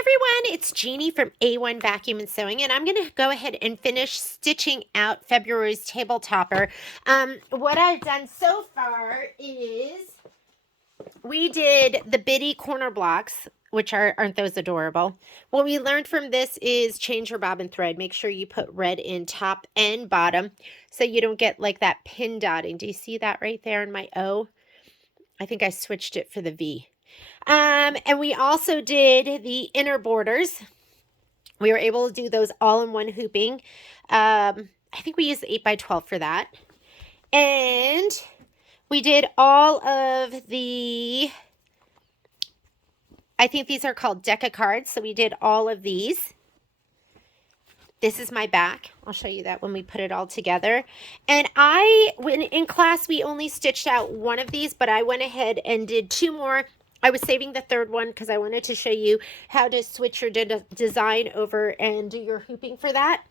everyone, it's Jeannie from A1 Vacuum and Sewing, and I'm going to go ahead and finish stitching out February's table topper. What I've done so far is we did the bitty corner blocks, which aren't those adorable? What we learned from this is change your bobbin thread. Make sure you put red in top and bottom so you don't get like that pin dotting. Do you see that right there in my O? I think I switched it for the V. And we also did the inner borders. We were able to do those all in one hooping. I think we used 8x12 for that. And we did all of the, I think these are called deca cards. So we did all of these. This is my back. I'll show you that when we put it all together. And when in class, we only stitched out one of these, but I went ahead and did two more. I was saving the third one because I wanted to show you how to switch your design over and do your hooping for that.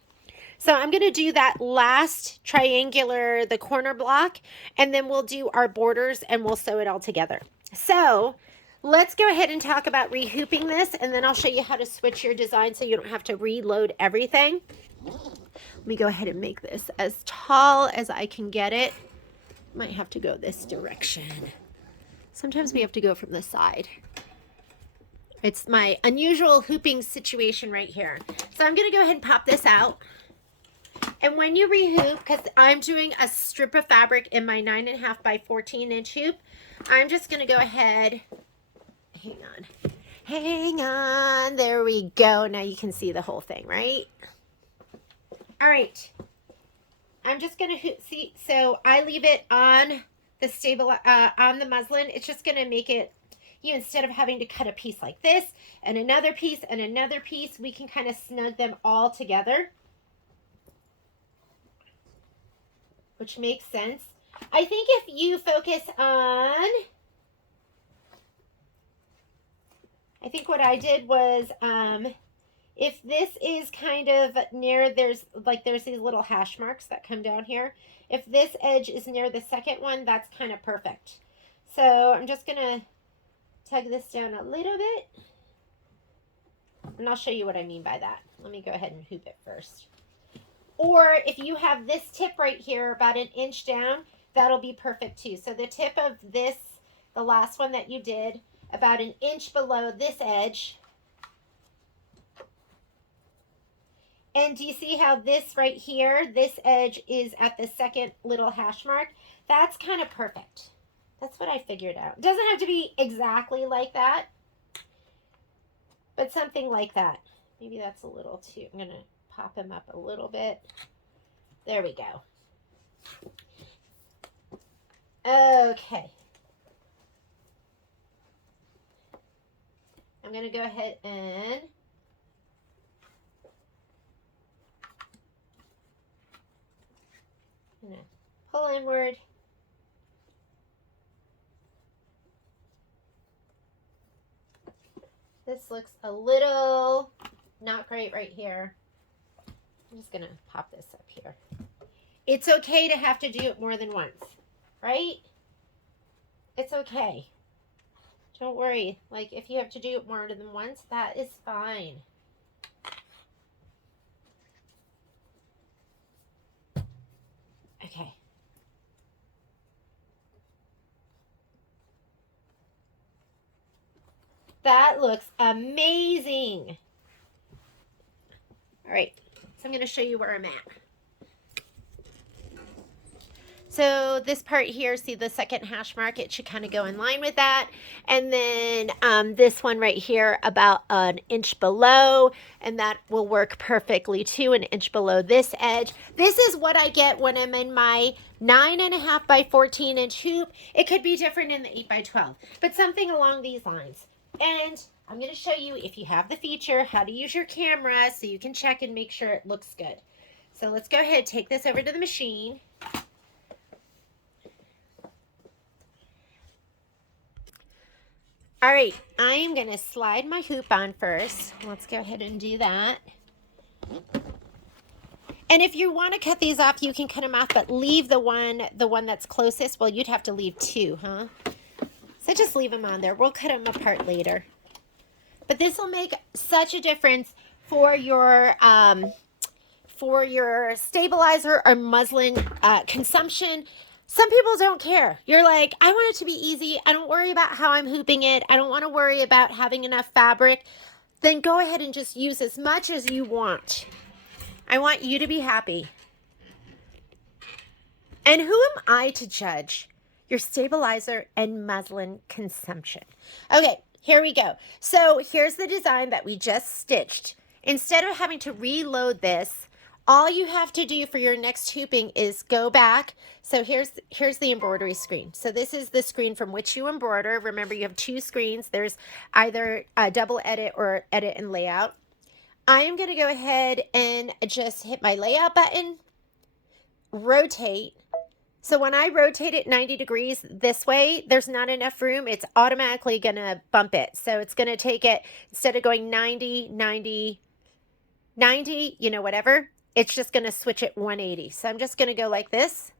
So I'm going to do that last triangular, the corner block, and then we'll do our borders and we'll sew it all together. So let's go ahead and talk about rehooping this, and then I'll show you how to switch your design so you don't have to reload everything. Let me go ahead and make this as tall as I can get it. Might have to go this direction. Sometimes we have to go from the side. It's my unusual hooping situation right here. So I'm going to go ahead and pop this out. And when you rehoop, because I'm doing a strip of fabric in my 9.5 by 14 inch hoop, I'm just going to go ahead. Hang on. There we go. Now you can see the whole thing, right? All right. I'm just going to see. So I leave it on the on the muslin. It's just going to make it, instead of having to cut a piece like this and another piece and another piece, we can kind of snug them all together, which makes sense. I think if you focus on, I think what I did was, if this is kind of near, there's these little hash marks that come down here. If this edge is near the second one, that's kind of perfect. So I'm just going to tug this down a little bit. And I'll show you what I mean by that. Let me go ahead and hoop it first. Or if you have this tip right here about an inch down, that'll be perfect too. So the tip of this, the last one that you did, about an inch below this edge. And do you see how this right here, this edge is at the second little hash mark? That's kind of perfect. That's what I figured out. It doesn't have to be exactly like that, but something like that. Maybe that's a little too, I'm going to pop him up a little bit. There we go. Okay. I'm going to go ahead and pull inward. This looks a little not great right here. I'm just going to pop this up here. It's okay to have to do it more than once, right? It's okay. Don't worry. Like, if you have to do it more than once, that is fine. Okay. That looks amazing. All right, so I'm going to show you where I'm at. So this part here, see the second hash mark, it should kind of go in line with that. And then this one right here about an inch below, and that will work perfectly too, an inch below this edge. This is what I get when I'm in my 9.5 by 14 inch hoop. It could be different in the 8x12, but something along these lines. And I'm going to show you, if you have the feature, how to use your camera so you can check and make sure it looks good. So let's go ahead, take this over to the machine. All right, I am going to slide my hoop on first. Let's go ahead and do that. And if you want to cut these off, you can cut them off, but leave the one that's closest. Well, you'd have to leave two, huh? So just leave them on there. We'll cut them apart later. But this will make such a difference for your stabilizer or muslin consumption. Some people don't care. You're like, I want it to be easy. I don't worry about how I'm hooping it. I don't want to worry about having enough fabric. Then go ahead and just use as much as you want. I want you to be happy. And who am I to judge your stabilizer and muslin consumption? Okay, here we go. So here's the design that we just stitched. Instead of having to reload this, all you have to do for your next hooping is go back. So here's the embroidery screen. So this is the screen from which you embroider. Remember, you have two screens. There's either a double edit or edit and layout. I am going to go ahead and just hit my layout button, rotate. So when I rotate it 90 degrees this way, there's not enough room. It's automatically going to bump it. So it's going to take it, instead of going 90, 90, 90, you know, whatever, it's just going to switch it 180. So I'm just going to go like this.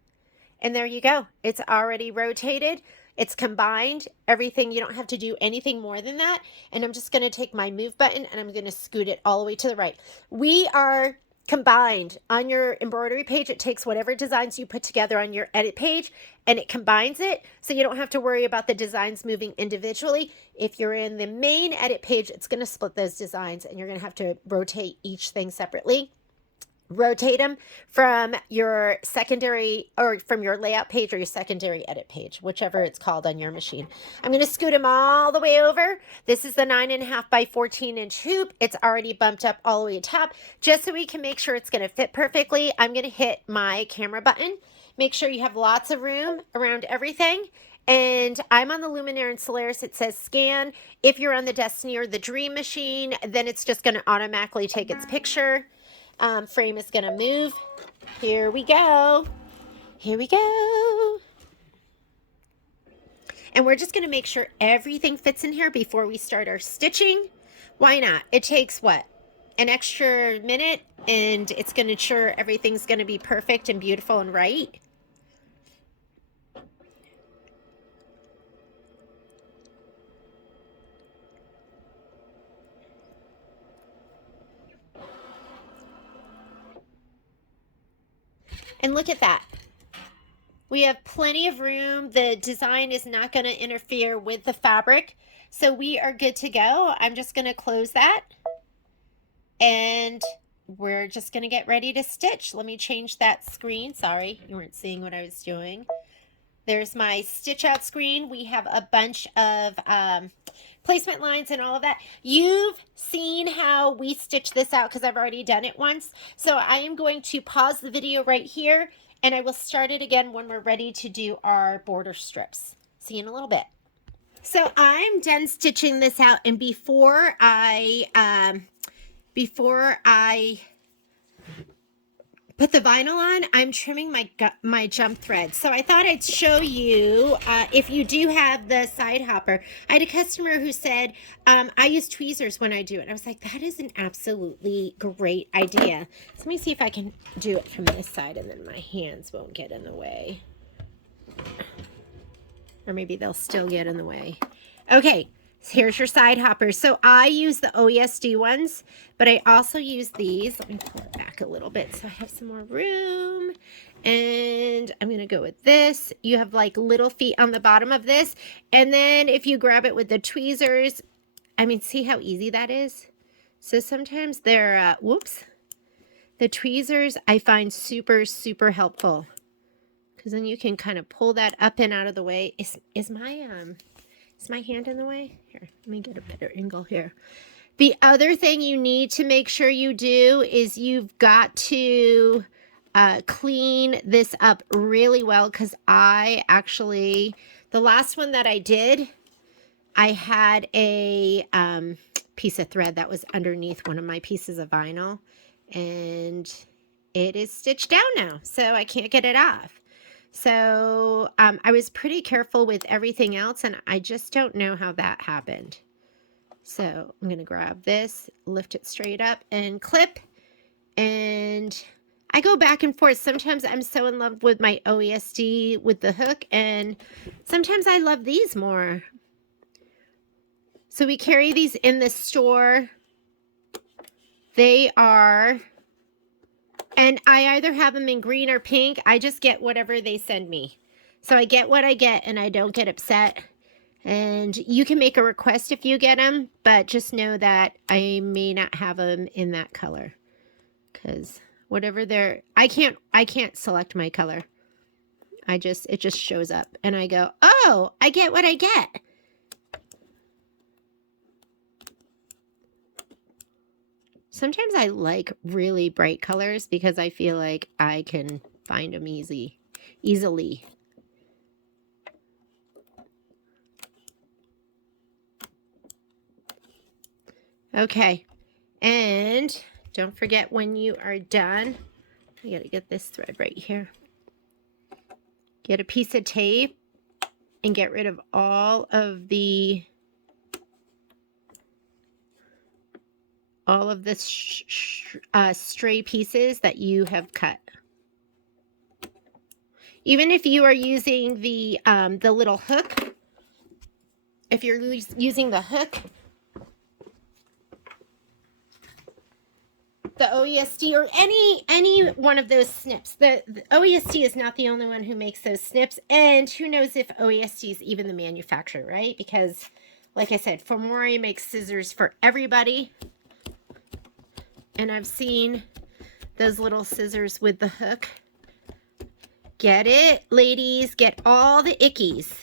And there you go. It's already rotated. It's combined. Everything, you don't have to do anything more than that. And I'm just going to take my move button and I'm going to scoot it all the way to the right. We are combined on your embroidery page. It takes whatever designs you put together on your edit page and it combines it, so you don't have to worry about the designs moving individually. If you're in the main edit page, it's going to split those designs and you're going to have to rotate each thing separately. Rotate them from your secondary, or from your layout page or your secondary edit page, whichever it's called on your machine. I'm going to scoot them all the way over. This is the 9.5 by 14-inch hoop. It's already bumped up all the way to top. Just so we can make sure it's going to fit perfectly, I'm going to hit my camera button. Make sure you have lots of room around everything. And I'm on the Luminaire and Solaris. It says scan. If you're on the Destiny or the Dream machine, then it's just going to automatically take its picture. Frame is going to move. Here we go. Here we go. And we're just going to make sure everything fits in here before we start our stitching. Why not? It takes what? An extra minute, and it's going to ensure everything's going to be perfect and beautiful and right. And look at that. We have plenty of room. The design is not going to interfere with the fabric. So we are good to go. I'm just going to close that. And we're just going to get ready to stitch. Let me change that screen. Sorry, you weren't seeing what I was doing. There's my stitch out screen. We have a bunch of placement lines and all of that. You've seen how we stitch this out because I've already done it once. So I am going to pause the video right here and I will start it again when we're ready to do our border strips. See you in a little bit. So I'm done stitching this out, and before I put the vinyl on, I'm trimming my jump thread. So I thought I'd show you, if you do have the side hopper. I had a customer who said, I use tweezers when I do it. I was like, that is an absolutely great idea. So let me see if I can do it from this side and then my hands won't get in the way. Or maybe they'll still get in the way. Okay. Here's your side hoppers. So I use the OESD ones, but I also use these. Let me pull it back a little bit so I have some more room. And I'm going to go with this. You have like little feet on the bottom of this. And then if you grab it with the tweezers, I mean, see how easy that is? So sometimes they're, the tweezers I find super, super helpful. Because then you can kind of pull that up and out of the way. Is my hand in the way? Here, let me get a better angle here. The other thing you need to make sure you do is you've got to clean this up really well, because I actually, the last one that I did, I had a piece of thread that was underneath one of my pieces of vinyl, and it is stitched down now, so I can't get it off. So I was pretty careful with everything else, and I just don't know how that happened. So I'm going to grab this, lift it straight up, and clip. And I go back and forth. Sometimes I'm so in love with my OESD with the hook, and sometimes I love these more. So we carry these in the store. They are, and I either have them in green or pink. I just get whatever they send me. So I get what I get and I don't get upset. And you can make a request if you get them, but just know that I may not have them in that color. Because whatever they're, I can't select my color. It just shows up and I go, oh, I get what I get. Sometimes I like really bright colors because I feel like I can find them easily. Okay, and don't forget when you are done, I gotta get this thread right here. Get a piece of tape and get rid of all of the stray pieces that you have cut. Even if you are using the little hook, if you're using the hook, the OESD or any one of those snips. The OESD is not the only one who makes those snips, and who knows if OESD is even the manufacturer, right? Because, like I said, Fomori makes scissors for everybody, and I've seen those little scissors with the hook. Get it, ladies? Get all the ickies.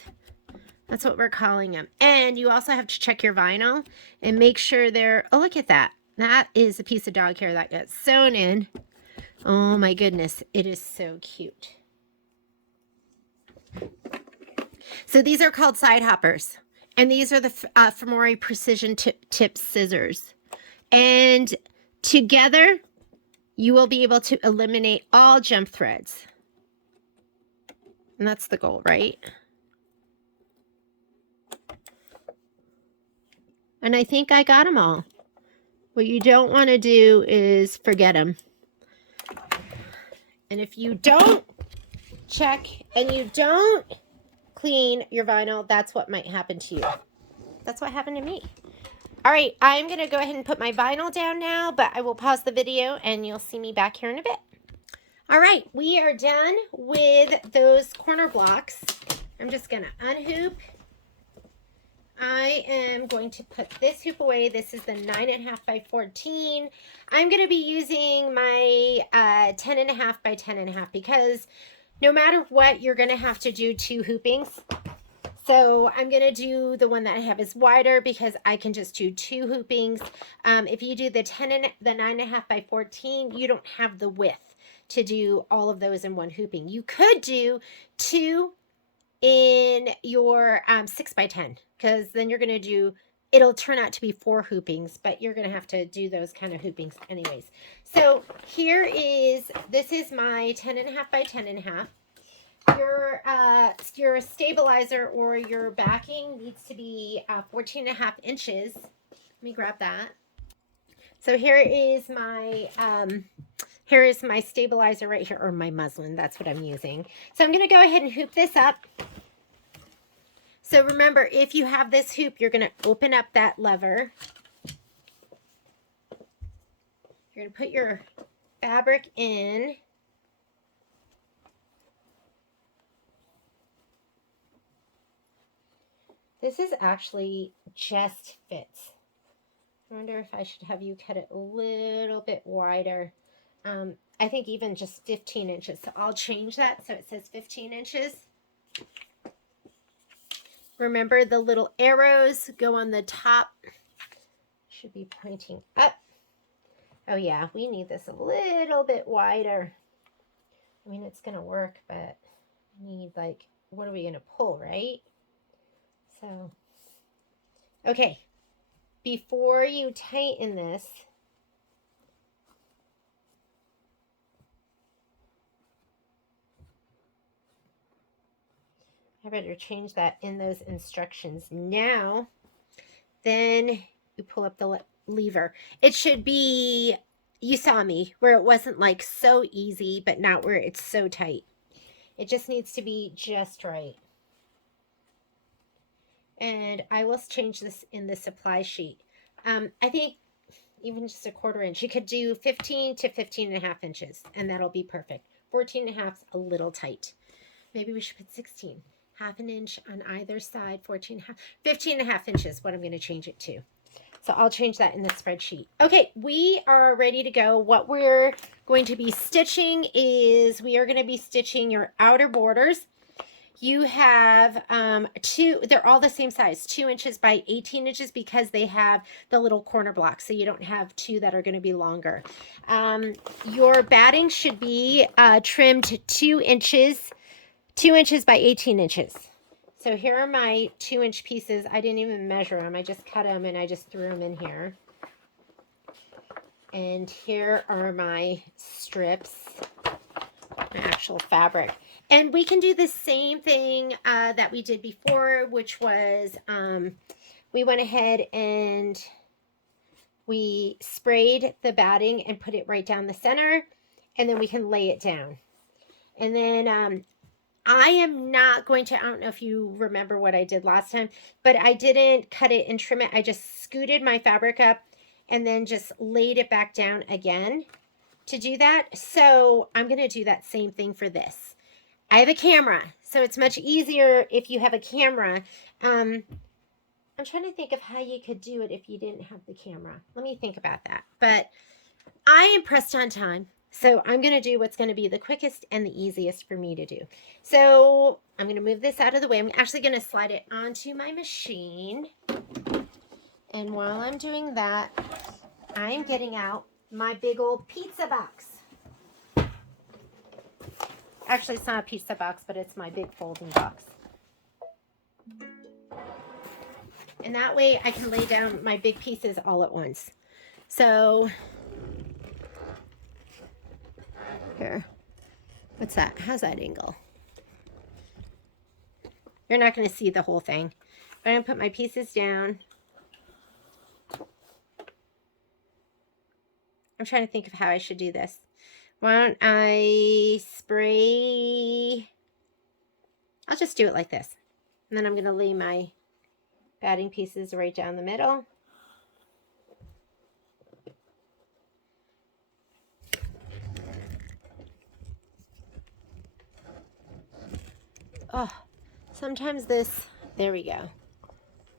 That's what we're calling them. And you also have to check your vinyl and make sure they're, oh, look at that. That is a piece of dog hair that got sewn in. Oh my goodness, it is so cute. So these are called side hoppers. And these are the Fomori Precision Tip Scissors. And together, you will be able to eliminate all jump threads. And that's the goal, right? And I think I got them all. What you don't want to do is forget them. And if you don't check and you don't clean your vinyl, that's what might happen to you. That's what happened to me. All right, I'm going to go ahead and put my vinyl down now, but I will pause the video and you'll see me back here in a bit. All right, we are done with those corner blocks. I'm just going to unhoop. I am going to put this hoop away. This is the 9.5 by 14. I'm going to be using my 10.5 by 10.5 because no matter what, you're going to have to do 2 hoopings. So I'm going to do the one that I have is wider because I can just do 2 hoopings. If you do the 9.5 by 14, you don't have the width to do all of those in one hooping. You could do 2 in your 6 by 10 because then you're going to do, it'll turn out to be 4 hoopings, but you're going to have to do those kind of hoopings anyways. So here is, this is my 10.5 by 10.5. Your stabilizer or your backing needs to be 14.5 inches. Let me grab that. So here is my stabilizer right here, or my muslin. That's what I'm using. So I'm going to go ahead and hoop this up. So remember, if you have this hoop, you're going to open up that lever. You're going to put your fabric in. This is actually just fits. I wonder if I should have you cut it a little bit wider. I think even just 15 inches. So I'll change that so it says 15 inches. Remember, the little arrows go on the top. Should be pointing up. Oh yeah, we need this a little bit wider. I mean, it's going to work, but we need, like, what are we going to pull, right? So, okay. Before you tighten this, I better change that in those instructions now. Then you pull up the lever. It should be, you saw me, where it wasn't like so easy, but not where it's so tight. It just needs to be just right. And I will change this in the supply sheet. I think even just a 1/4 inch. You could do 15 to 15.5 inches, and that'll be perfect. 14.5 is a little tight. Maybe we should put 16. 1/2 inch on either side, 14.5, 15.5 inches, what I'm going to change it to. So I'll change that in the spreadsheet. Okay, we are ready to go. What we're going to be stitching is we are going to be stitching your outer borders. You have they're all the same size, 2 inches by 18 inches because they have the little corner blocks. So you don't have 2 that are going to be longer. Your batting should be trimmed 2 inches by 18 inches. So here are my 2-inch pieces. I didn't even measure them. I just cut them and I just threw them in here. And here are my strips, my actual fabric. And we can do the same thing that we did before, which was we went ahead and we sprayed the batting and put it right down the center, and then we can lay it down. And then I am not going to, I don't know if you remember what I did last time, but I didn't cut it and trim it. I just scooted my fabric up and then just laid it back down again to do that. So I'm going to do that same thing for this. I have a camera, so it's much easier if you have a camera. I'm trying to think of how you could do it if you didn't have the camera. Let me think about that. But I am pressed on time. So I'm going to do what's going to be the quickest and the easiest for me to do. So I'm going to move this out of the way. I'm actually going to slide it onto my machine. And while I'm doing that, I'm getting out my big old pizza box. Actually, it's not a pizza box, but it's my big folding box. And that way I can lay down my big pieces all at once. So here, what's that? How's that angle? You're not going to see the whole thing. But I'm going to put my pieces down. I'm trying to think of how I should do this. Why don't I spray? I'll just do it like this. And then I'm going to lay my batting pieces right down the middle. Oh, sometimes this, there we go.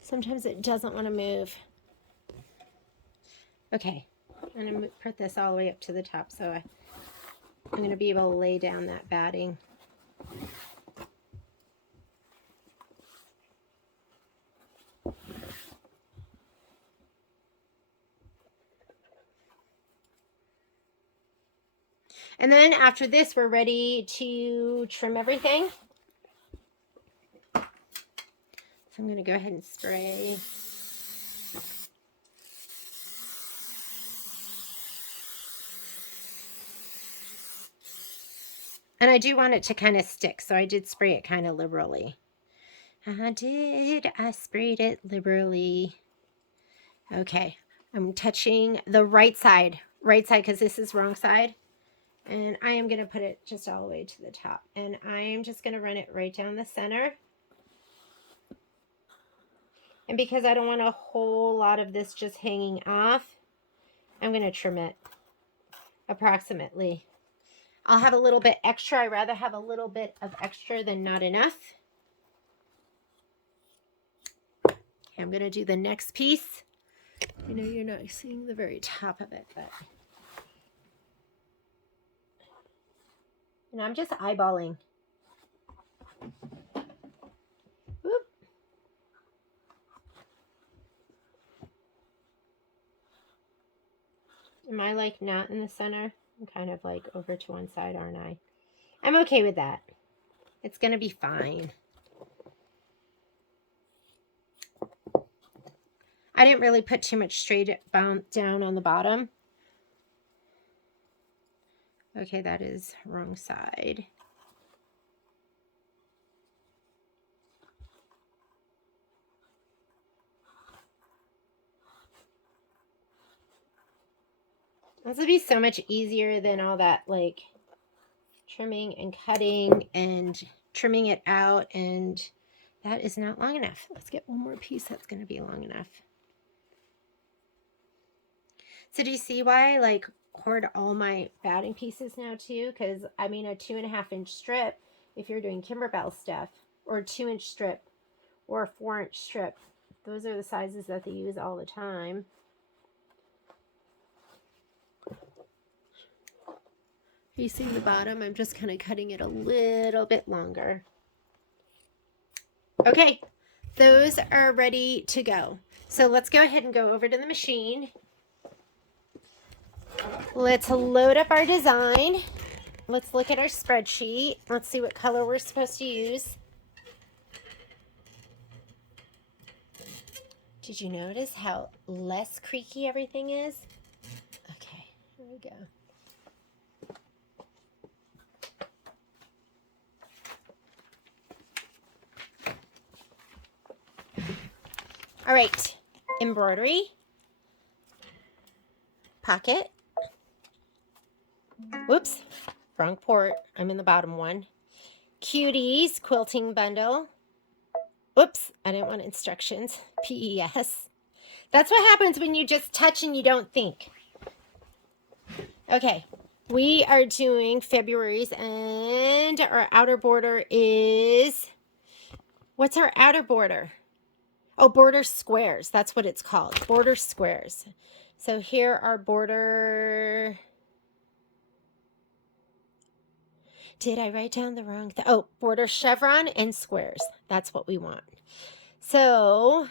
Sometimes it doesn't want to move. Okay, I'm going to put this all the way up to the top so I'm going to be able to lay down that batting. And then after this, we're ready to trim everything. So I'm going to go ahead and spray. And I do want it to kind of stick, so I did spray it kind of liberally. I sprayed it liberally. Okay, I'm touching the right side, because this is wrong side. And I am going to put it just all the way to the top. And I'm just going to run it right down the center. And because I don't want a whole lot of this just hanging off, I'm going to trim it approximately. I'll have a little bit extra. I'd rather have a little bit of extra than not enough. Okay, I'm going to do the next piece. You know, you're not seeing the very top of it, but... And I'm just eyeballing. Whoop. Am I like not in the center? I'm kind of like over to one side, aren't I? I'm okay with that. It's going to be fine. I didn't really put too much straight down on the bottom. Okay, that is wrong side. This would be so much easier than all that like trimming and cutting and trimming it out and That is not long enough. Let's get one more piece that's going to be long enough. So do you see why I like hoard all my batting pieces now too? Because I mean a 2.5-inch strip, if you're doing Kimberbell stuff, or a 2-inch strip, or a 4-inch strip, those are the sizes that they use all the time. You see the bottom? I'm just kind of cutting it a little bit longer. Okay, those are ready to go. So let's go ahead and go over to the machine. Let's load up our design. Let's look at our spreadsheet. Let's see what color we're supposed to use. Did you notice how less creaky everything is? Okay, here we go. All right, embroidery, pocket. Whoops, wrong port. I'm in the bottom one. Cuties, quilting bundle. Oops, I didn't want instructions. PES. That's what happens when you just touch and you don't think. Okay, we are doing February's, and our outer border is, what's our outer border? Oh, border squares. That's what it's called. Border squares. So here are border. Did I write down the wrong thing? Oh, border chevron and squares. That's what we want. So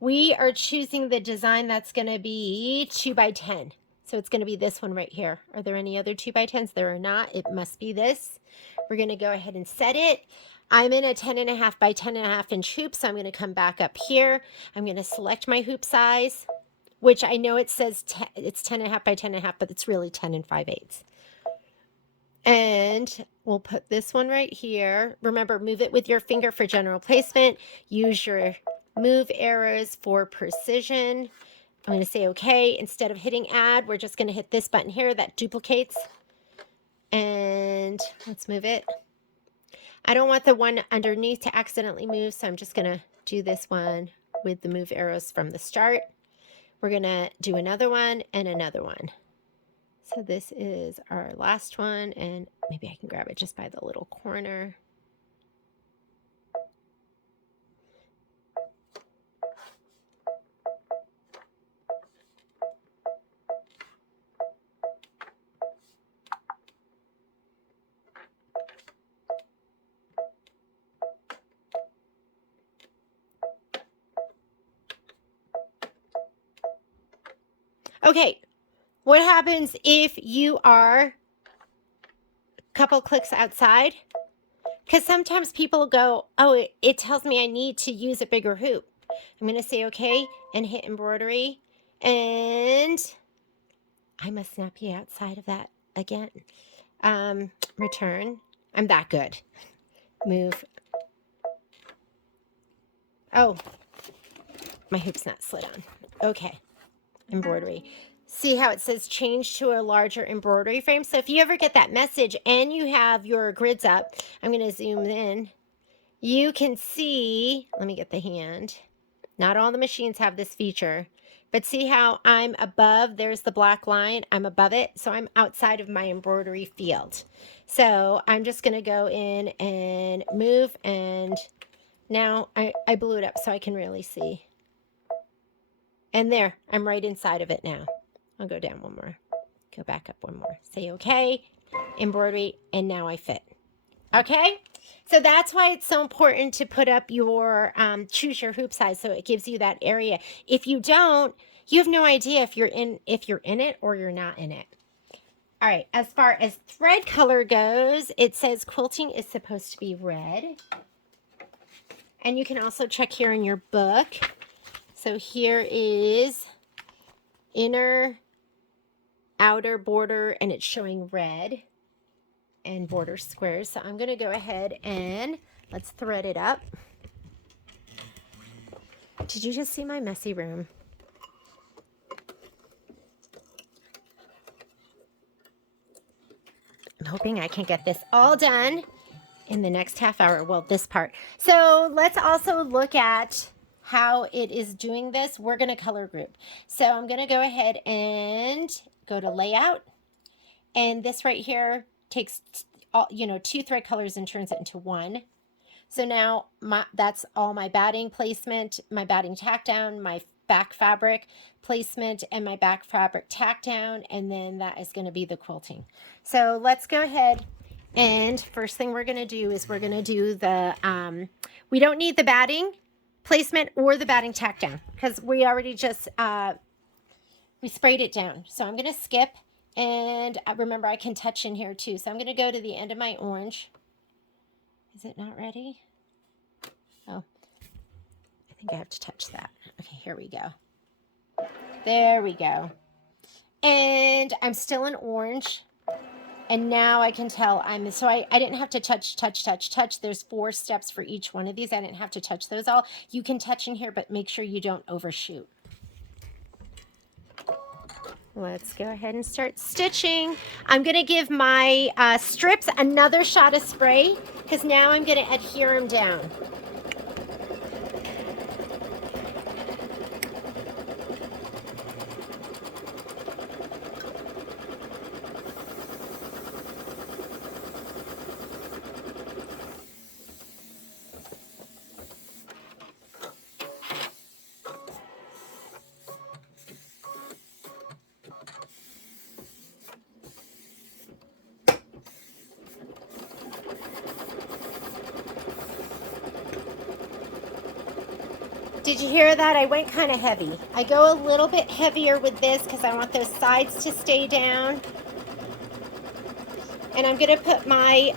we are choosing the design that's going to be 2x10. So it's going to be this one right here. Are there any other 2x10s? There are not. It must be this. We're going to go ahead and set it. I'm in a 10.5 by 10.5 inch hoop, so I'm going to come back up here. I'm going to select my hoop size, which I know it says it's 10.5 by 10.5, but it's really 10 5/8. And we'll put this one right here. Remember, move it with your finger for general placement. Use your move arrows for precision. I'm going to say okay. Instead of hitting add, we're just going to hit this button here that duplicates. And let's move it. I don't want the one underneath to accidentally move, so I'm just going to do this one with the move arrows from the start. We're going to do another one and another one. So this is our last one, and maybe I can grab it just by the little corner. Okay, what happens if you are a couple clicks outside? Because sometimes people go, oh, it tells me I need to use a bigger hoop. I'm going to say okay and hit embroidery. And I must not be outside of that again. Return. I'm that good. Move. Oh, my hoop's not slid on. Okay. Embroidery. See how it says change to a larger embroidery frame? So if you ever get that message and you have your grids up, I'm going to zoom in. You can see, let me get the hand. Not all the machines have this feature, but see how I'm above, there's the black line, I'm above it, so I'm outside of my embroidery field. So I'm just going to go in and move, and now I blew it up so I can really see. And there, I'm right inside of it now. I'll go down one more. Go back up one more. Say okay, embroidery, and now I fit. Okay? So that's why it's so important to put up your, choose your hoop size so it gives you that area. If you don't, you have no idea if you're in it or you're not in it. All right, as far as thread color goes, it says quilting is supposed to be red. And you can also check here in your book. So here is inner, outer border, and it's showing red and border squares. So I'm going to go ahead and let's thread it up. Did you just see my messy room? I'm hoping I can get this all done in the next half hour. Well, this part. So let's also look at how it is doing this. We're going to color group. So I'm going to go ahead and go to layout. And this right here takes all, you know, 2 thread colors and turns it into 1. So now that's all my batting placement, my batting tack down, my back fabric placement, and my back fabric tack down. And then that is going to be the quilting. So let's go ahead. And first thing we're going to do is we're going to do the, we don't need the batting placement or the batting tack down because we already just, we sprayed it down. So I'm going to skip, and remember I can touch in here too. So I'm going to go to the end of my orange. Is it not ready? Oh, I think I have to touch that. Okay, here we go. There we go. And I'm still in orange. And now I can tell so I didn't have to touch. There's 4 steps for each one of these. I didn't have to touch those all. You can touch in here, but make sure you don't overshoot. Let's go ahead and start stitching. I'm going to give my strips another shot of spray because now I'm going to adhere them down. Did you hear that? I went kind of heavy. I go a little bit heavier with this because I want those sides to stay down. And I'm gonna put my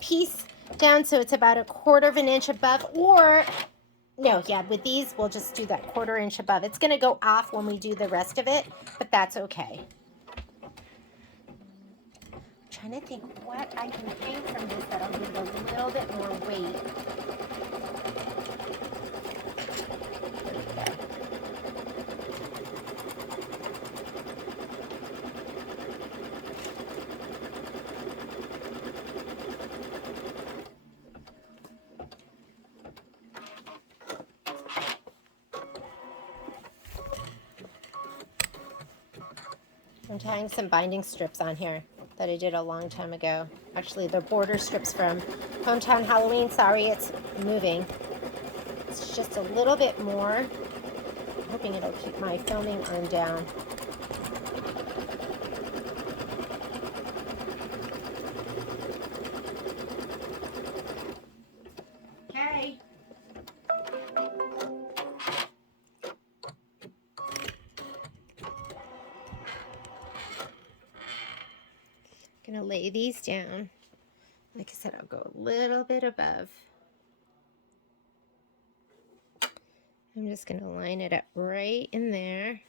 piece down so it's about 1/4 of an inch above, or no, yeah, with these we'll just do that 1/4 inch above. It's gonna go off when we do the rest of it, but that's okay. I'm trying to think what I can hang from this that'll give it a little bit more weight. I'm tying some binding strips on here that I did a long time ago. Actually, they're border strips from Hometown Halloween. Sorry, it's moving. It's just a little bit more. I'm hoping it'll keep my filming arm down. Okay. Gonna lay these down. Like I said, I'll go a little bit above. I'm just gonna line it up right in there.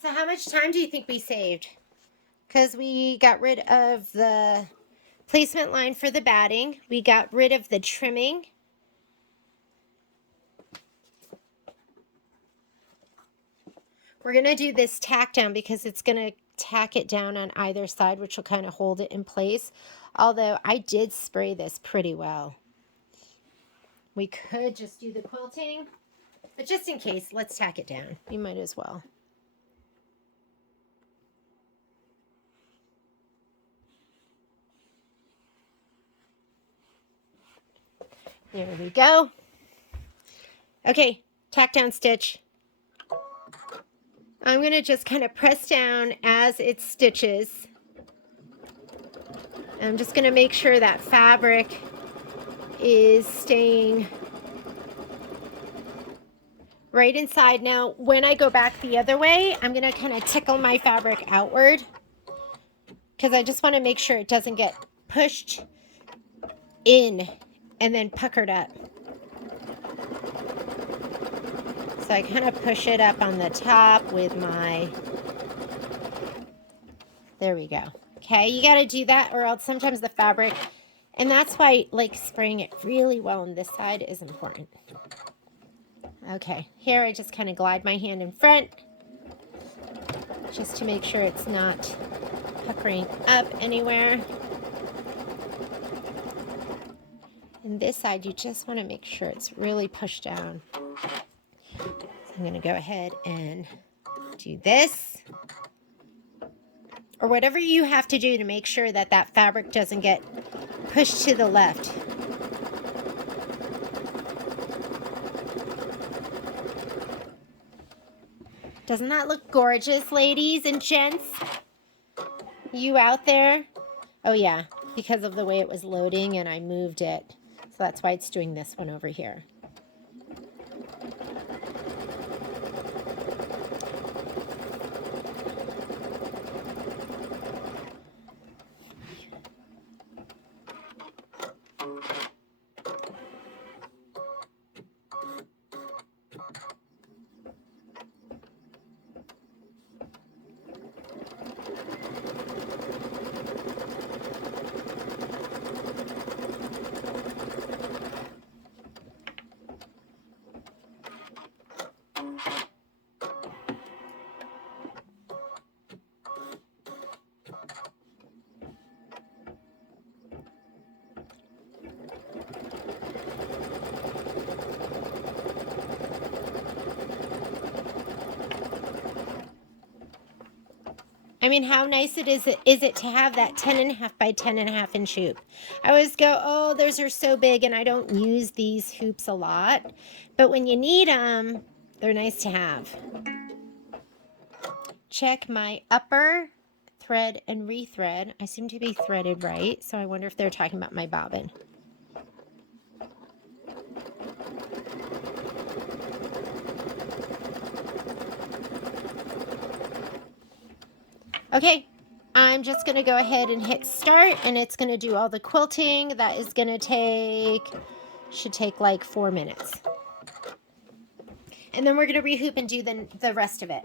So how much time do you think we saved? Because we got rid of the placement line for the batting. We got rid of the trimming. We're going to do this tack down because it's going to tack it down on either side, which will kind of hold it in place. Although I did spray this pretty well. We could just do the quilting, but just in case, let's tack it down. You might as well. There we go. Okay, tack down stitch. I'm going to just kind of press down as it stitches. I'm just going to make sure that fabric is staying right inside. Now, when I go back the other way, I'm going to kind of tickle my fabric outward because I just want to make sure it doesn't get pushed in and then puckered up. So I kind of push it up on the top with my, there we go. Okay, you got to do that or else sometimes the fabric, and that's why like spraying it really well on this side is important. Okay, here I just kind of glide my hand in front. just to make sure it's not puckering up anywhere. And this side, you just want to make sure it's really pushed down. So I'm going to go ahead and do this. Or whatever you have to do to make sure that that fabric doesn't get pushed to the left. Doesn't that look gorgeous, ladies and gents? You out there? Oh yeah, because of the way it was loading and I moved it. So that's why it's doing this one over here. I mean, how nice is it to have that 10.5 by 10.5 inch hoop? I always go, oh, those are so big, and I don't use these hoops a lot. But when you need them, they're nice to have. Check my upper thread and rethread. I seem to be threaded right, so I wonder if they're talking about my bobbin. Okay, I'm just going to go ahead and hit start, and it's going to do all the quilting. That is going to should take like 4 minutes. And then we're going to rehoop and do the rest of it.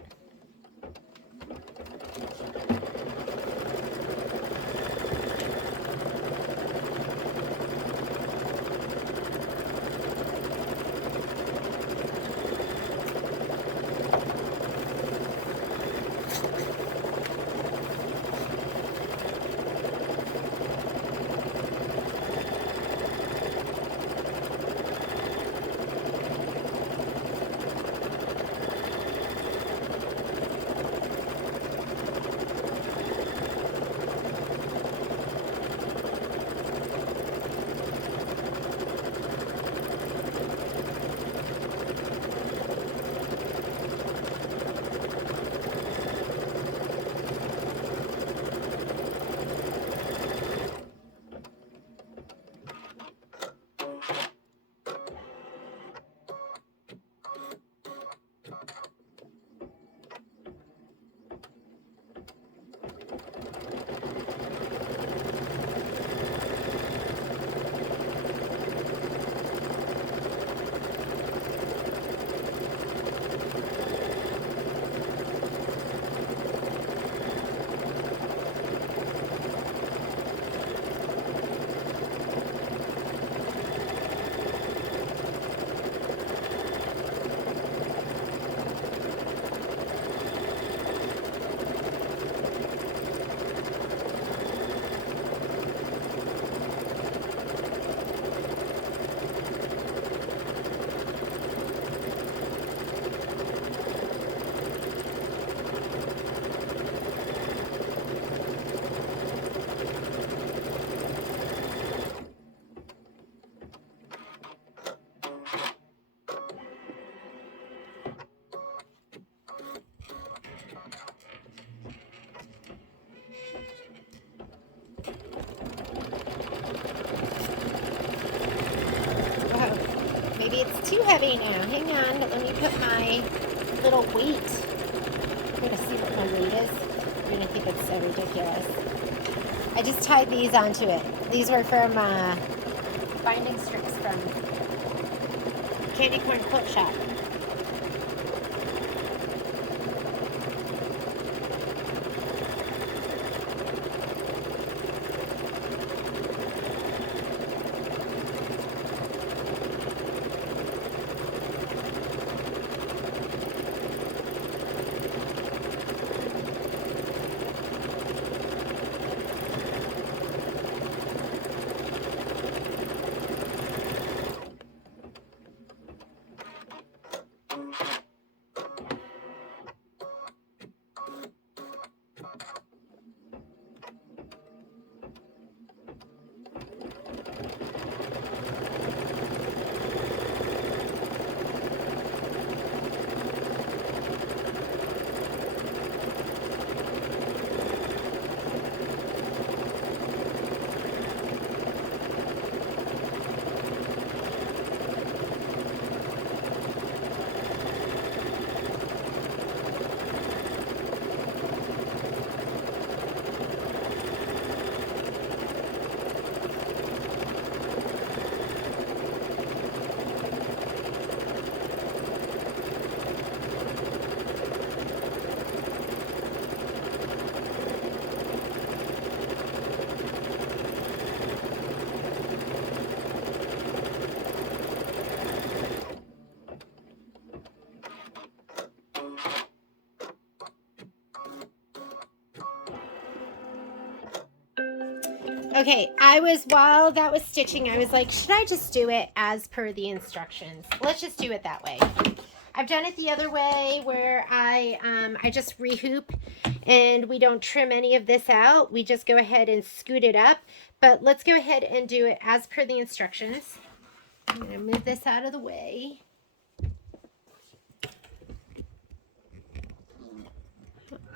Maybe it's too heavy now. Hang on, let me put my little weight. You're gonna see what my weight is. You're gonna think it's so ridiculous. I just tied these onto it. These were from binding strips from Candy Corn Quilt Shop. Okay, while that was stitching, I was like, should I just do it as per the instructions? Let's just do it that way. I've done it the other way where I just rehoop and we don't trim any of this out. We just go ahead and scoot it up. But let's go ahead and do it as per the instructions. I'm going to move this out of the way.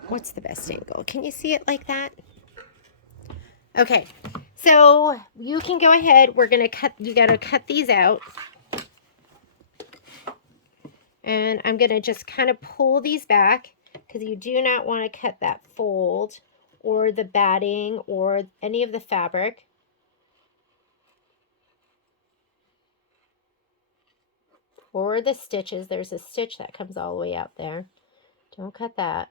What's the best angle? Can you see it like that? Okay, so you can go ahead. We're going to cut, you got to cut these out. And I'm going to just kind of pull these back because you do not want to cut that fold or the batting or any of the fabric. Or the stitches. There's a stitch that comes all the way out there. Don't cut that.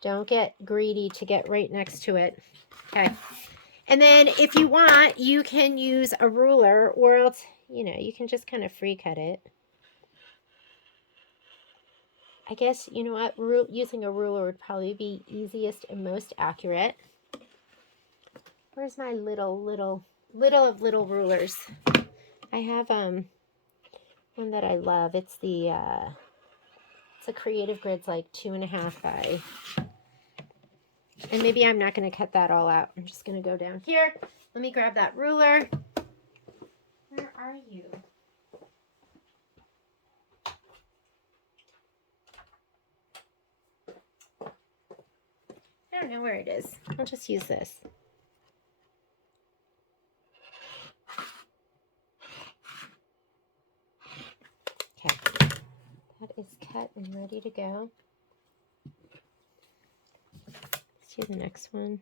Don't get greedy to get right next to it. Okay. And then if you want, you can use a ruler or else, you know, you can just kind of free cut it. I guess, you know what, using a ruler would probably be easiest and most accurate. Where's my little of little rulers? I have one that I love. It's the it's a Creative Grids, like 2.5 by. And maybe I'm not going to cut that all out. I'm just going to go down here. Let me grab that ruler. Where are you? I don't know where it is. I'll just use this. Okay. That is cut and ready to go. Let's do the next one.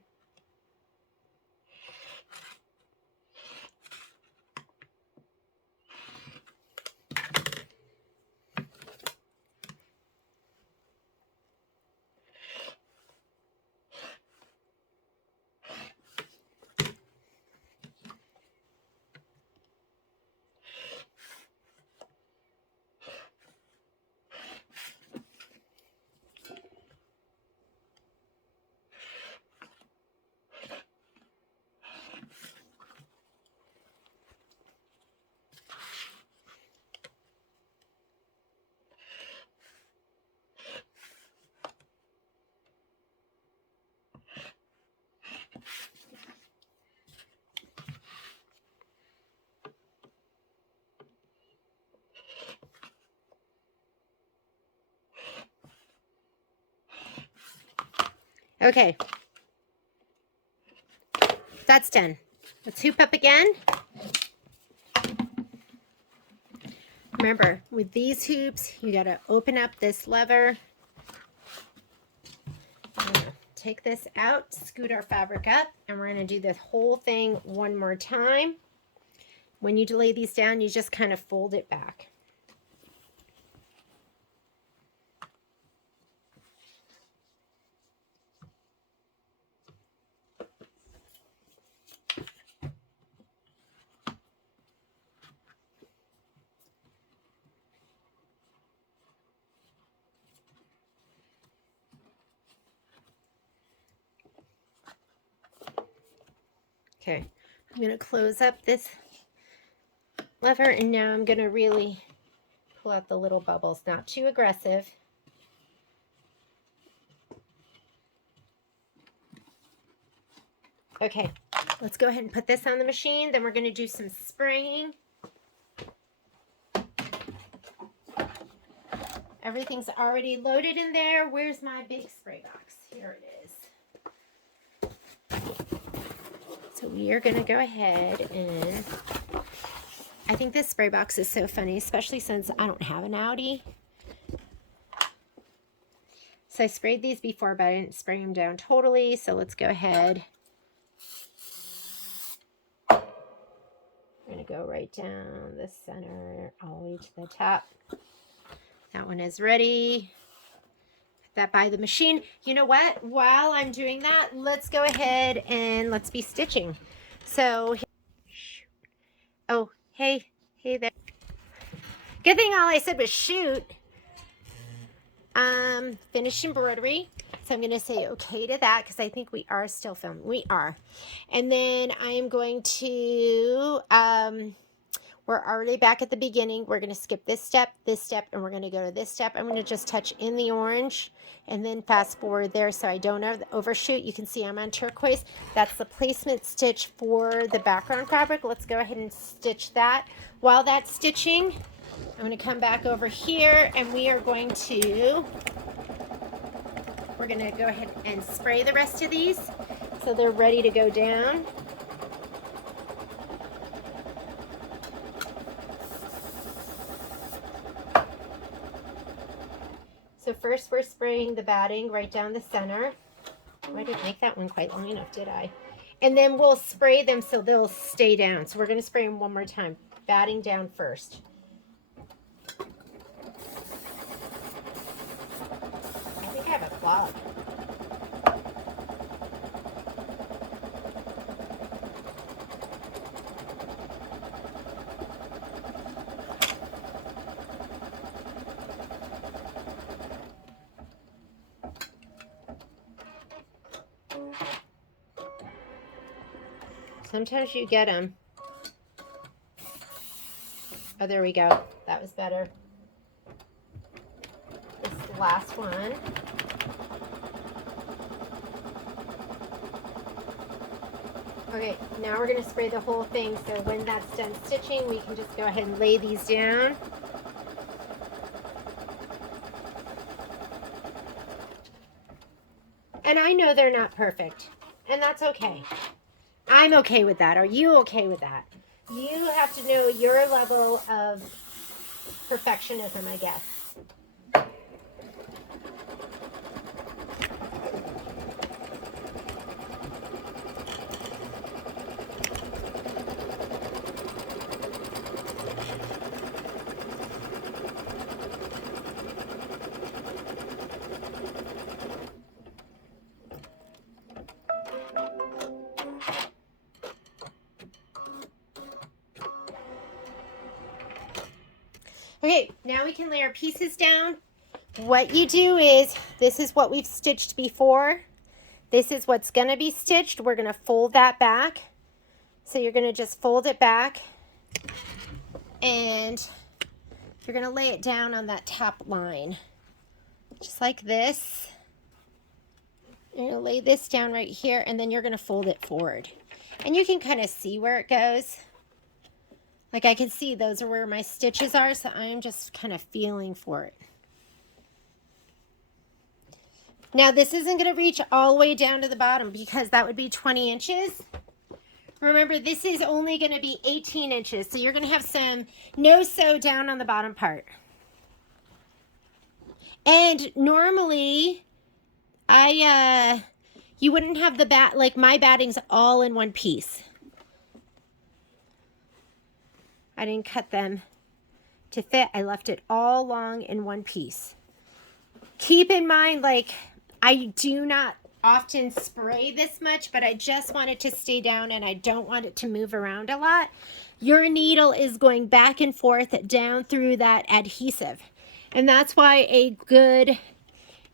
Okay. That's done. Let's hoop up again. Remember, with these hoops, you got to open up this lever. Take this out, scoot our fabric up, and we're going to do this whole thing one more time. When you lay these down, you just kind of fold it back. Okay, I'm going to close up this lever, and now I'm going to really pull out the little bubbles. Not too aggressive. Okay, let's go ahead and put this on the machine. Then we're going to do some spraying. Everything's already loaded in there. Where's my big spray box? Here it is. So we are going to go ahead and, I think this spray box is so funny, especially since I don't have an Audi. So I sprayed these before, but I didn't spray them down totally. So let's go ahead. I'm going to go right down the center all the way to the top. That one is ready. Put that by the machine. You know what? While I'm doing that, let's go ahead and let's be stitching. So, oh, hey there. Good thing all I said was shoot. Finished embroidery. So I'm going to say okay to that because I think we are still filming. We are. And then I am going to, we're already back at the beginning. We're going to skip this step, and we're going to go to this step. I'm going to just touch in the orange and then fast forward there so I don't overshoot. You can see I'm on turquoise. That's the placement stitch for the background fabric. Let's go ahead and stitch that. While that's stitching, I'm going to come back over here and we're going to go ahead and spray the rest of these so they're ready to go down. So first we're spraying the batting right down the center. Oh, I didn't make that one quite long enough, did I? And then we'll spray them so they'll stay down. So we're going to spray them one more time. Batting down first. I think I have a clog. Sometimes you get them. Oh, there we go. That was better. This is the last one. Okay, now we're going to spray the whole thing, so when that's done stitching, we can just go ahead and lay these down. And I know they're not perfect, and that's okay. I'm okay with that. Are you okay with that? You have to know your level of perfectionism, I guess. Okay, now we can lay our pieces down. What you do is, this is what we've stitched before. This is what's going to be stitched. We're going to fold that back. So you're going to just fold it back. And you're going to lay it down on that top line. Just like this. You're going to lay this down right here, and then you're going to fold it forward. And you can kind of see where it goes. Like I can see those are where my stitches are, so I'm just kind of feeling for it. Now this isn't going to reach all the way down to the bottom because that would be 20 inches. Remember, this is only going to be 18 inches, so you're going to have some no-sew down on the bottom part. And normally, you wouldn't have the like my batting's all in one piece. I didn't cut them to fit. I left it all long in one piece. Keep in mind, like, I do not often spray this much, but I just want it to stay down and I don't want it to move around a lot. Your needle is going back and forth down through that adhesive. And that's why a good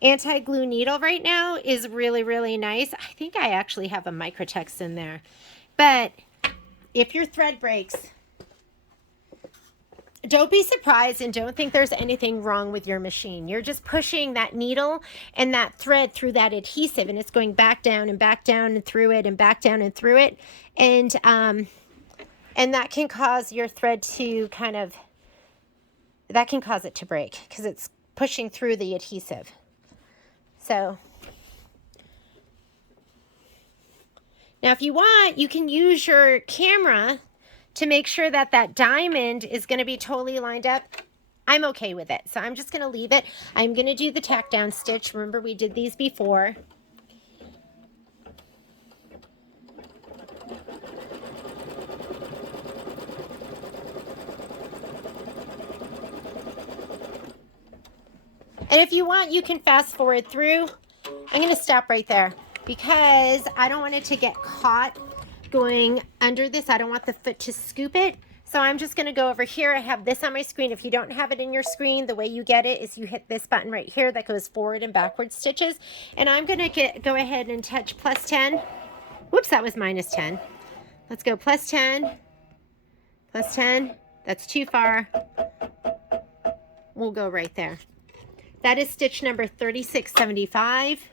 anti-glue needle right now is really, really nice. I think I actually have a Microtex in there. But if your thread breaks, don't be surprised and don't think there's anything wrong with your machine. You're just pushing that needle and that thread through that adhesive, and it's going back down and through it and back down and through it. And that can cause your thread to that can cause it to break because it's pushing through the adhesive. So now if you want, you can use your camera to make sure that that diamond is going to be totally lined up. I'm okay with it, so I'm just going to leave it. I'm going to do the tack down stitch. Remember, we did these before. And if you want, you can fast forward through. I'm going to stop right there because I don't want it to get caught going under this. I don't want the foot to scoop it. So I'm just going to go over here. I have this on my screen. If you don't have it in your screen, the way you get it is you hit this button right here that goes forward and backward stitches. And I'm going to go ahead and touch plus 10. Whoops, that was minus 10. Let's go plus 10, plus 10. That's too far. We'll go right there. That is stitch number 3675.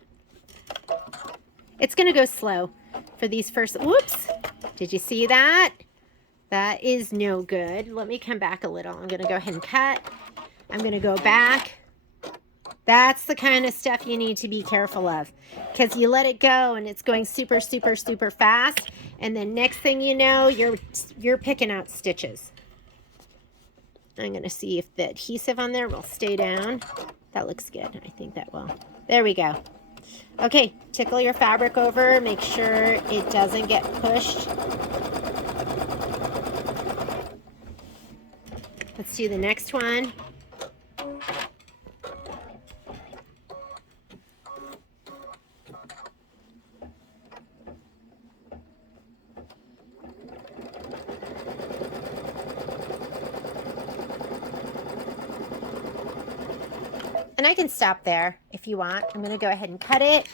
It's going to go slow for these first, whoops, did you see that? That is no good. Let me come back a little. I'm going to go ahead and cut. I'm going to go back. That's the kind of stuff you need to be careful of, because you let it go and it's going super, super, super fast. And then next thing you know, you're picking out stitches. I'm going to see if the adhesive on there will stay down. That looks good. I think that will. There we go. Okay, tickle your fabric over. Make sure it doesn't get pushed. Let's do the next one. And I can stop there if you want. I'm going to go ahead and cut it.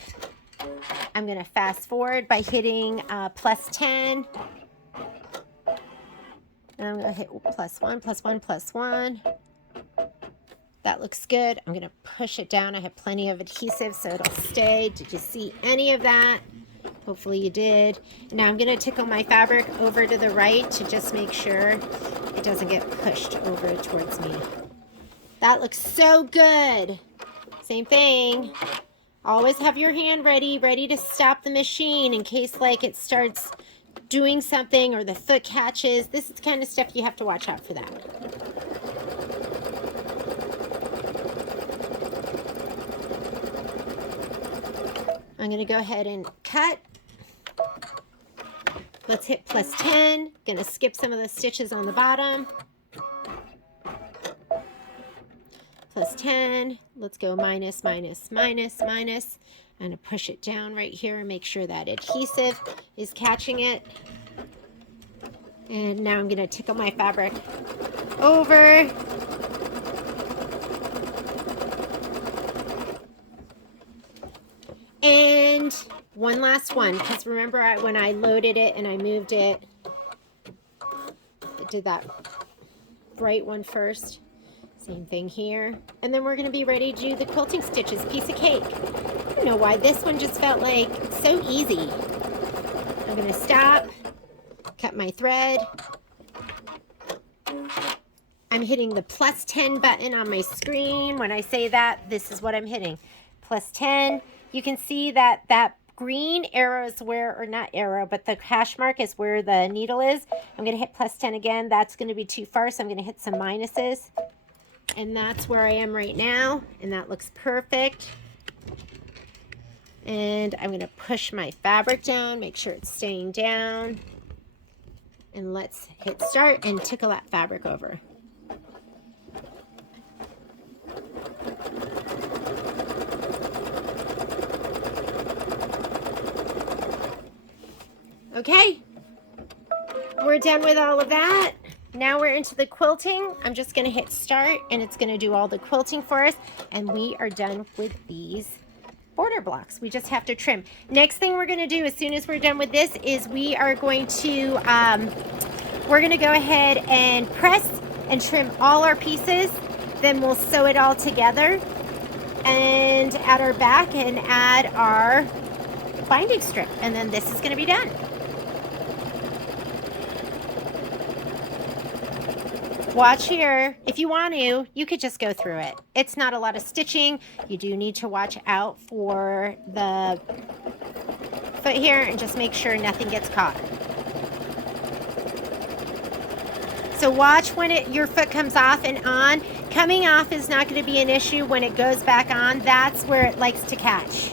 I'm going to fast forward by hitting plus 10. And I'm going to hit plus 1, plus 1, plus 1. That looks good. I'm going to push it down. I have plenty of adhesive, so it'll stay. Did you see any of that? Hopefully you did. Now I'm going to tickle my fabric over to the right to just make sure it doesn't get pushed over towards me. That looks so good. Same thing. Always have your hand ready to stop the machine in case like it starts doing something or the foot catches. This is the kind of stuff you have to watch out for that. I'm going to go ahead and cut. Let's hit plus 10. Going to skip some of the stitches on the bottom. Plus 10. Let's go minus, minus, minus, minus. I'm going to push it down right here and make sure that adhesive is catching it. And now I'm going to tickle my fabric over. And one last one, because remember when I loaded it and I moved it, I did that bright one first. Same thing here. And then we're going to be ready to do the quilting stitches. Piece of cake. I don't know why this one just felt like so easy. I'm going to stop, cut my thread. I'm hitting the plus 10 button on my screen. When I say that, this is what I'm hitting. Plus 10. You can see that that green arrow is where, or not arrow, but the hash mark is where the needle is. I'm going to hit plus 10 again. That's going to be too far, so I'm going to hit some minuses. And that's where I am right now, and that looks perfect. And I'm going to push my fabric down, make sure it's staying down. And let's hit start and tickle that fabric over. Okay, we're done with all of that. Now we're into the quilting. I'm just going to hit start and it's going to do all the quilting for us. And we are done with these border blocks. We just have to trim. Next thing we're going to do as soon as we're done with this is we are going to, go ahead and press and trim all our pieces. Then we'll sew it all together and add our back and add our binding strip. And then this is going to be done. Watch here. If you want to, you could just go through it. It's not a lot of stitching. You do need to watch out for the foot here and just make sure nothing gets caught. So watch when your foot comes off and on. Coming off is not going to be an issue. When it goes back on, that's where it likes to catch.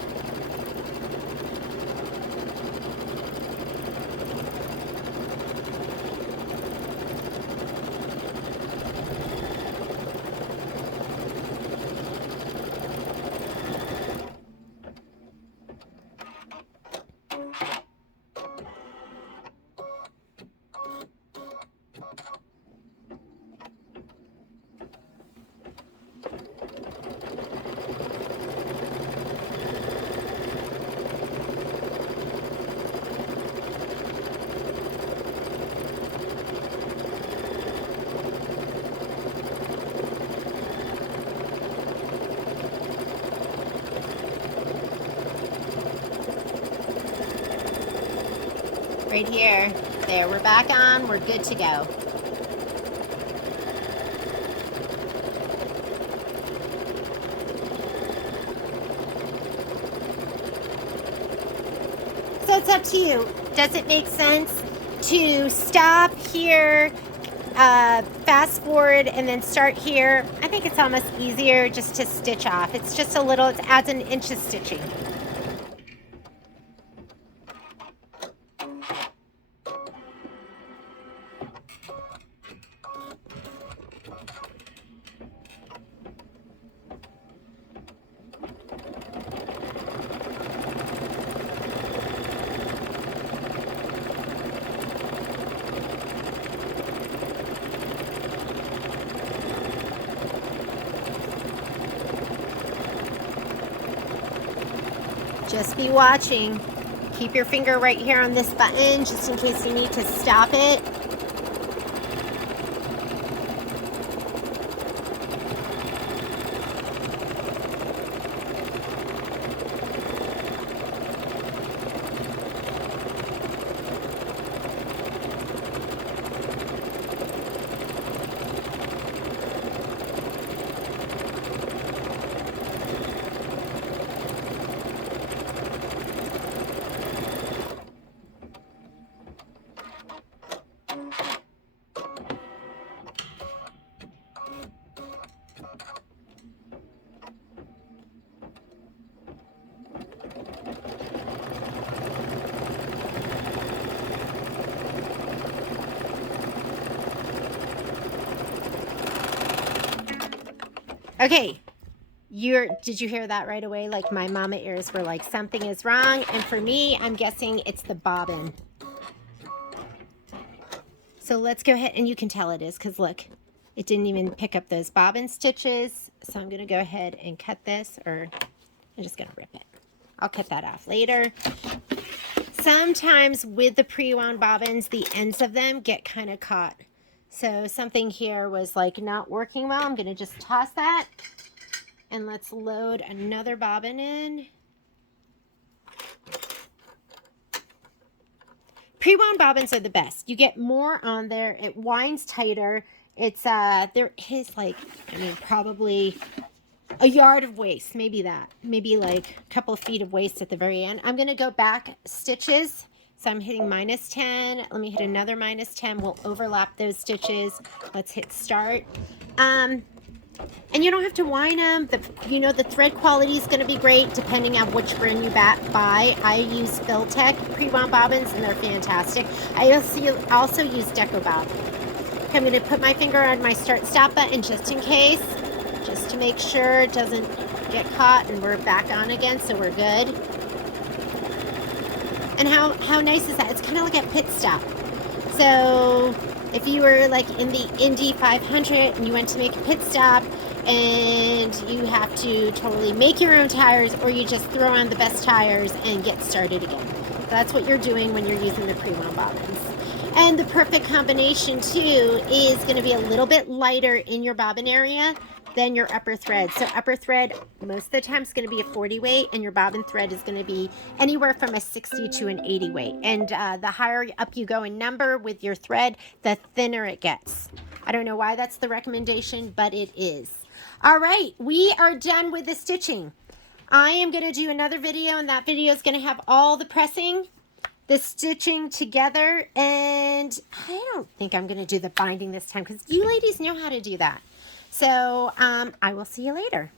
right here. There, we're back on. We're good to go. So it's up to you. Does it make sense to stop here, fast forward, and then start here? I think it's almost easier just to stitch off. It's just a little, it adds an inch of stitching. Just be watching. Keep your finger right here on this button just in case you need to stop it. Okay, did you hear that right away? Like my mama ears were like, something is wrong. And for me, I'm guessing it's the bobbin. So let's go ahead, and you can tell it is because look, it didn't even pick up those bobbin stitches. So I'm going to go ahead and cut this, or I'm just going to rip it. I'll cut that off later. Sometimes with the pre-wound bobbins, the ends of them get kind of caught. So something here was like not working well. I'm going to just toss that. And let's load another bobbin in. Pre-wound bobbins are the best. You get more on there. It winds tighter. It's, there is like, I mean, probably a yard of waste. Maybe that. Maybe like a couple of feet of waste at the very end. I'm going to go back stitches. So I'm hitting -10. Let me hit another -10. We'll overlap those stitches. Let's hit start. And you don't have to wind them. The thread quality is going to be great depending on which brand you buy. I use Philtech pre-wound bobbins, and they're fantastic. I also use Deco Bob. Okay, I'm going to put my finger on my start-stop button just in case, just to make sure it doesn't get caught, and we're back on again, so we're good. And how nice is that? It's kind of like a pit stop. So if you were like in the Indy 500 and you went to make a pit stop and you have to totally make your own tires, or you just throw on the best tires and get started again. So that's what you're doing when you're using the pre-wound bobbins. And the perfect combination too is going to be a little bit lighter in your bobbin area than your upper thread. So upper thread most of the time is going to be a 40 weight, and your bobbin thread is going to be anywhere from a 60 to an 80 weight. And the higher up you go in number with your thread, the thinner it gets. I don't know why that's the recommendation, but it is. All right, we are done with the stitching. I am going to do another video, and that video is going to have all the pressing, the stitching together, and I don't think I'm going to do the binding this time because you ladies know how to do that. So I will see you later.